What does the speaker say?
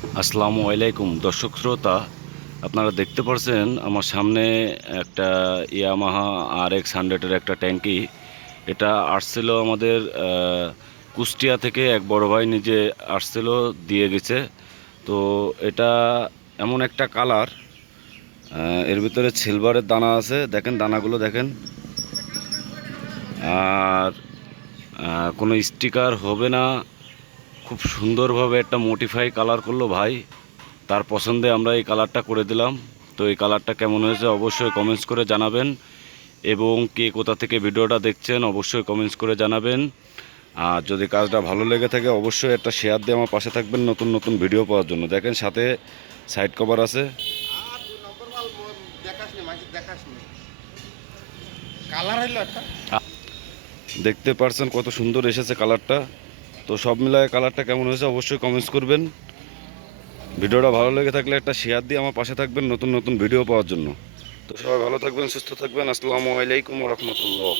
আসসালামু আলাইকুম দর্শক শ্রোতা, আপনারা দেখতে পাচ্ছেন আমার সামনে একটা ইয়ামাহা RX 100-এর একটা ট্যাঙ্কি। এটা আসছিল আমাদের কুষ্টিয়া থেকে, এক বড় ভাই নিজে আসছিল, দিয়ে গেছে। তো এটা এমন একটা কালার, এর ভিতরে সিলভারের দানা আছে, দেখেন দানাগুলো দেখেন। আর কোনো স্টিকার হবে না, খুব সুন্দরভাবে একটা মোটিফাই কালার করলো ভাই। তার পছন্দে আমরা এই কালারটা করে দিলাম। তো এই কালারটা কেমন হয়েছে অবশ্যই কমেন্টস করে জানাবেন, এবং কে কোথা থেকে ভিডিওটা দেখছেন অবশ্যই কমেন্টস করে জানাবেন। আর যদি কাজটা ভালো লেগে থাকে অবশ্যই একটা শেয়ার দিয়ে আমার পাশে থাকবেন নতুন নতুন ভিডিও পাওয়ার জন্য। দেখেন সাথে সাইড কভার আছে। দেখতে পারছেন কত সুন্দর এসেছে কালারটা। তো সব মিলায় কালারটা কেমন হয়েছে অবশ্যই কমেন্টস করবেন। ভিডিওটা ভালো লেগে থাকলে একটা শেয়ার দিয়ে আমার পাশে থাকবেন নতুন নতুন ভিডিও পাওয়ার জন্য। তো সবাই ভালো থাকবেন, সুস্থ থাকবেন। আসসালামু আলাইকুম ওয়া রাহমাতুল্লাহ।